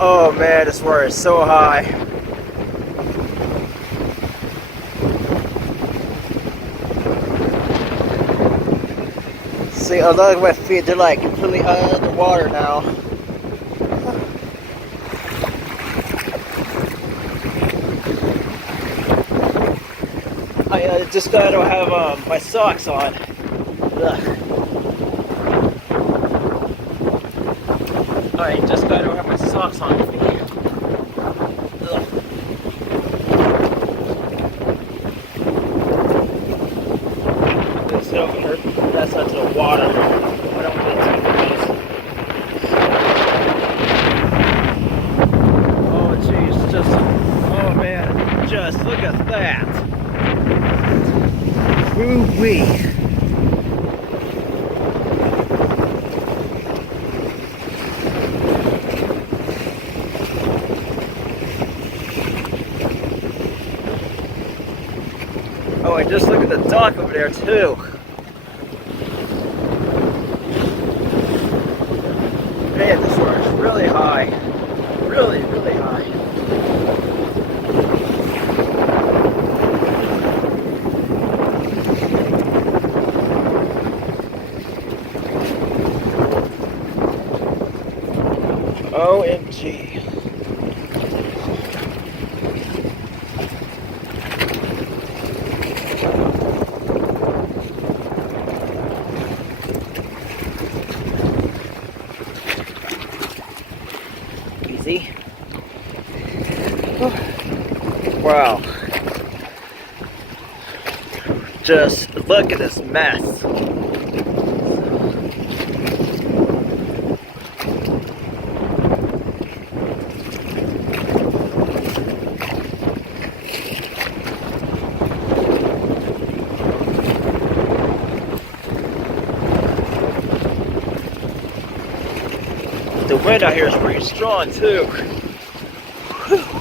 Oh man, this water is so high. See, oh look at my feet, they're like completely underwater now. I just I don't have my socks on. Ugh. I just I don't have my socks on with me. Ugh. Let's over here. That's not to the water. I don't want to get too close. Oh jeez, just oh man, just look at that. Woo-wee. Oh, and just look at the dock over there too. Man, this water is really high. Really, really high. OMG. Easy. Wow. Just look at this mess. The wind out here is pretty strong too. Whew.